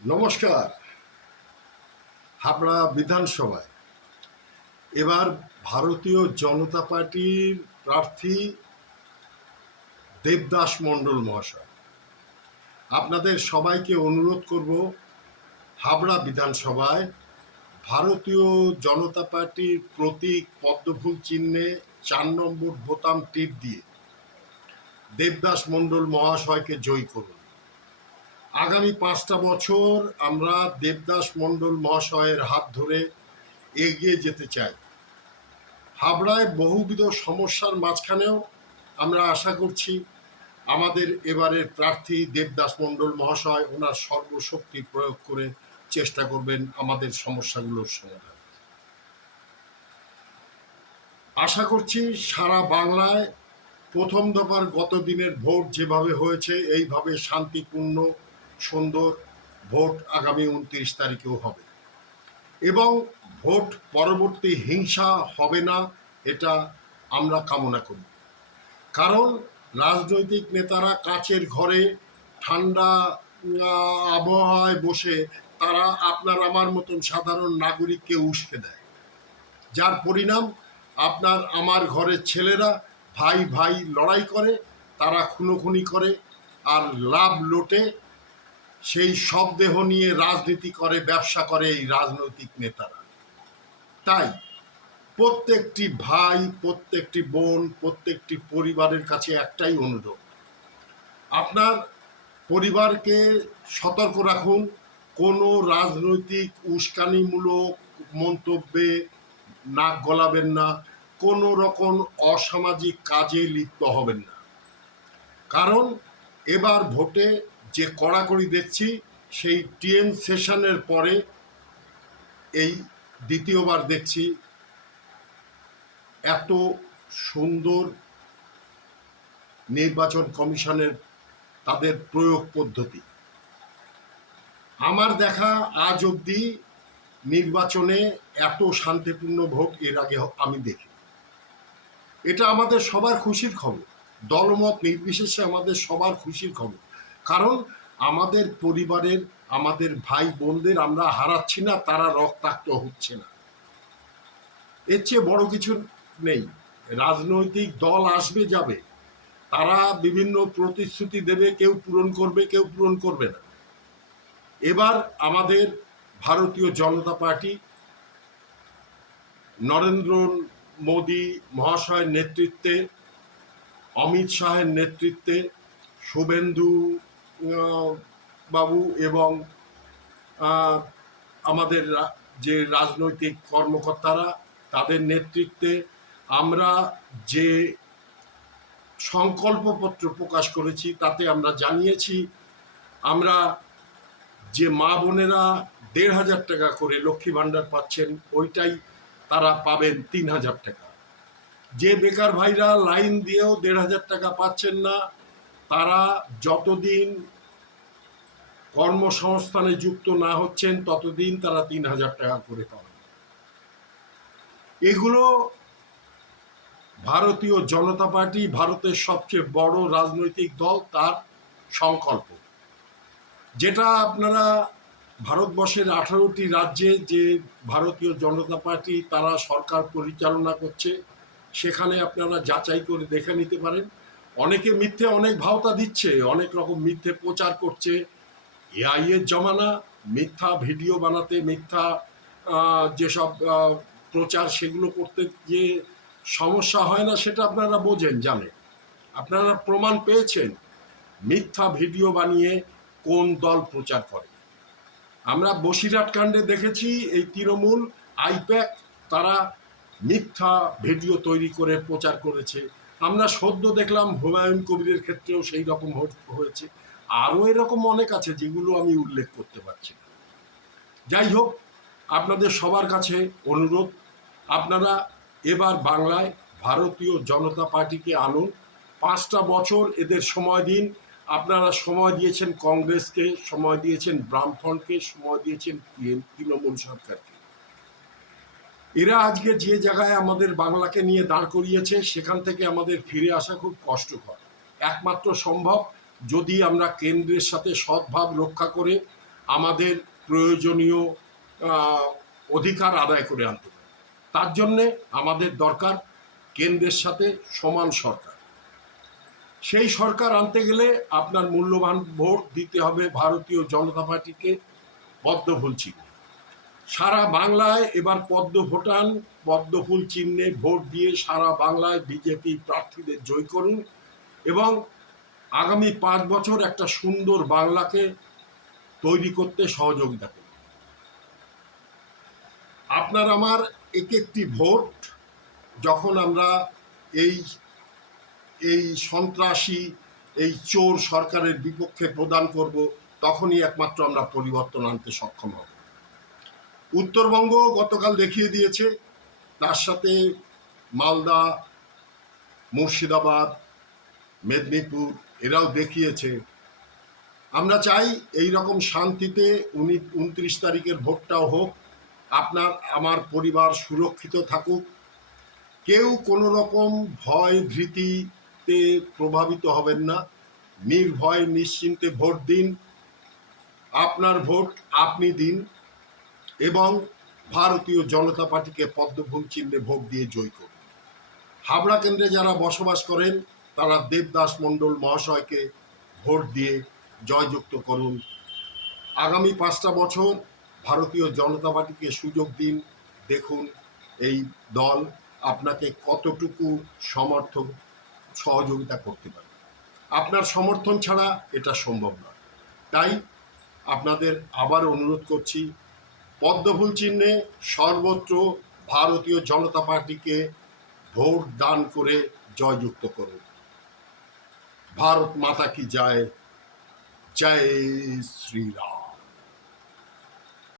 নমস্কার। হাবড়া বিধানসভায় এবার ভারতীয় জনতা পার্টির প্রার্থী দেবদাস মণ্ডল মহাশয়। আপনাদের সবাইকে অনুরোধ করব, হাবড়া বিধানসভায় ভারতীয় জনতা পার্টির প্রতীক পদ্মফুল চিহ্নে ৪ নম্বর বোতাম টিপ দিয়ে দেবদাস মণ্ডল মহাশয়কে জয়ী করুন। আগামী ৫টা বছর আমরা দেবদাস মণ্ডল মহাশয়ের হাত ধরে এগিয়ে যেতে চাই। হাবড়ায় বহুবিধ সমস্যার মাঝখানেও আমরা আশা করছি আমাদের এবারের প্রার্থী দেবদাস মণ্ডল মহাশয় ওনার সর্বশক্তি প্রয়োগ করে চেষ্টা করবেন আমাদের সমস্যাগুলোর সমাধান। আশা করছি সারা বাংলায় প্রথম দফার গত দিনের ভোট যেভাবে হয়েছে এইভাবে শান্তিপূর্ণ সুন্দর ভোট আগামী ২৯ তারিখেও হবে এবং ভোট পরবর্তী হিংসা হবে না, এটা আমরা কামনা করি। কারণ রাজনৈতিক নেতারা কাচের ঘরে ঠান্ডা আবহাওয়ায় বসে তারা আপনার আমার মতন সাধারণ নাগরিককে উস্কে দেয়, যার পরিণাম আপনার আমার ঘরের ছেলেরা ভাই ভাই লড়াই করে, তারা খুনোখুনি করে আর লাভ লোটে সেই শবদেহ নিয়ে রাজনীতি করে, ব্যবসা করে এই রাজনৈতিক নেতারা। তাই প্রত্যেকটি ভাই, প্রত্যেকটি বোন, প্রত্যেকটি পরিবারের কাছে একটাই অনুরোধ, আপনার পরিবারকে সতর্ক রাখুন, কোনো রাজনৈতিক উস্কানিমূলক মন্তব্যে নাক গলাবেন না, কোনো রকম অসামাজিক কাজে লিপ্ত হবেন না। কারণ এবার ভোটে যে কড়াকড়ি দেখছি সেই টিএন সেশনের পরে এই দ্বিতীয়বার দেখছি এত সুন্দর নির্বাচন কমিশনের তাদের প্রয়োগ পদ্ধতি। আমার দেখা আজ অবধি নির্বাচনে এত শান্তিপূর্ণ ভোট এর আগে আমি দেখি। এটা আমাদের সবার খুশির খবর, দলমত নির্বিশেষে আমাদের সবার খুশির খবর। কারণ আমাদের পরিবারের, আমাদের ভাই বোনদের আমরা হারাচ্ছি না, তারা রক্তাক্ত হচ্ছে না। এর চেয়ে বড় কিছু নেই। রাজনৈতিক দল আসবে যাবে, তারা বিভিন্ন প্রতিশ্রুতি দেবে, কেউ পূরণ করবে, কেউ পূরণ করবে না। এবার আমাদের ভারতীয় জনতা পার্টি নরেন্দ্র মোদী মহাশয়ের নেতৃত্বে, অমিত শাহের নেতৃত্বে, শুভেন্দু বাবু এবং আমাদের যে রাজনৈতিক কর্মকর্তারা তাদের নেতৃত্বে আমরা যে সংকল্পপত্র প্রকাশ করেছি তাতে আমরা জানিয়েছি আমরা যে মা বোনেরা ১,৫০০ টাকা করে লক্ষ্মী ভাণ্ডার পাচ্ছেন ওইটাই তারা পাবেন ৩,০০০ টাকা। যে বেকার ভাইরা লাইন দিয়েও ১,৫০০ টাকা পাচ্ছেন না, তারা যতদিন কর্মসংস্থানে যুক্ত না হচ্ছেন ততদিন তারা ৩,০০০ টাকা করে পাবেন। এগুলো ভারতীয় জনতা পার্টি, ভারতের সবচেয়ে বড় রাজনৈতিক দল, তার সংকল্প। যেটা আপনারা ভারতবর্ষের ১৮টি রাজ্যে যে ভারতীয় জনতা পার্টি তারা সরকার পরিচালনা করছে সেখানে আপনারা যাচাই করে দেখে নিতে পারেন। অনেকে মিথ্যে অনেক ভাওতা দিচ্ছে, অনেক রকম মিথ্যে প্রচার করছে। এআই এর জমানা, মিথ্যা ভিডিও বানাতে, মিথ্যা যেসব প্রচার সেগুলো করতে যে সমস্যা হয় না সেটা আপনারা বোঝেন, জানেন, আপনারা প্রমাণ পেয়েছেন মিথ্যা ভিডিও বানিয়ে কোন দল প্রচার করে। আমরা বসিরহাট কাণ্ডে দেখেছি এই তৃণমূল আইপ্যাক তারা মিথ্যা ভিডিও তৈরি করে প্রচার করেছে। আমরা সদ্য দেখলাম হুমায়ুন কবিরের ক্ষেত্রেও সেই রকম হয়েছে। আরও এরকম অনেক আছে যেগুলো আমি উল্লেখ করতে পারছি না। যাই হোক, আপনাদের সবার কাছে অনুরোধ, আপনারা এবার বাংলায় ভারতীয় জনতা পার্টিকে আনুন। ৫টা বছর এদের সময় দিন। আপনারা সময় দিয়েছেন কংগ্রেসকে, সময় দিয়েছেন বামফ্রন্টকে, সময় দিয়েছেন তৃণমূল সরকারকে। এরা আজকে যে জায়গায় আমাদের বাংলাকে নিয়ে দাঁড় করিয়েছে সেখান থেকে আমাদের ফিরে আসা খুব কষ্টকর। একমাত্র সম্ভব যদি আমরা কেন্দ্রের সাথে সদ্ভাব রক্ষা করে আমাদের প্রয়োজনীয় অধিকার আদায় করে আনতে পারে। তার জন্যে আমাদের দরকার কেন্দ্রের সাথে সমান সরকার। সেই সরকার আনতে গেলে আপনার মূল্যবান ভোট দিতে হবে ভারতীয় জনতা পার্টিকে পদ্মফুল চিহ্নে। সারা বাংলায় এবার পদ্মফুল চিহ্নে ভোট দিয়ে সারা বাংলায় বিজেপি প্রার্থীদের জয় করুন এবং আগামী 5 বছর একটা সুন্দর বাংলাকে তৈরি করতে সহযোগিতা করুন। আপনার আমার এক একটি ভোট যখন আমরা এই সন্ত্রাসী এই চোর সরকারের বিপক্ষে প্রদান করব, তখনই একমাত্র আমরা পরিবর্তন আনতে সক্ষম হব। উত্তরবঙ্গ গতকাল দেখিয়ে দিয়েছে, তার সাথে মালদা, মুর্শিদাবাদ, মেদিনীপুর এরাও দেখিয়েছে। আমরা চাই এই রকম শান্তিতে 29 তারিখের ভোটটাও হোক, আপনার আমার পরিবার সুরক্ষিত থাকুক, কেউ কোনো রকম ভয় ভীতিতে প্রভাবিত হবেন না, নির্ভয় নিশ্চিন্তে ভোট দিন। আপনার ভোট আপনি দিন এবং ভারতীয় জনতা পার্টিকে পদ্মফুল চিহ্নে ভোট দিয়ে জয় করুন। হাবড়া কেন্দ্রে যারা বসবাস করেন তারা দেবদাস মণ্ডল মহাশয়কে ভোট দিয়ে জয়যুক্ত করুন। আগামী 5টা বছর ভারতীয় জনতা পার্টিকে সুযোগ দিন, দেখুন এই দল আপনাকে কতটুকু সহযোগিতা করতে পারে। আপনার সমর্থন ছাড়া এটা সম্ভব নয়। তাই আপনাদের আবার অনুরোধ করছি, পদ্মফুল চিহ্নে সর্বত্র ভারতীয় জনতা পার্টিকে ভোট দান করে জয়যুক্ত করুন। ভারত মাতা কি জয়, জয় শ্রীরাম।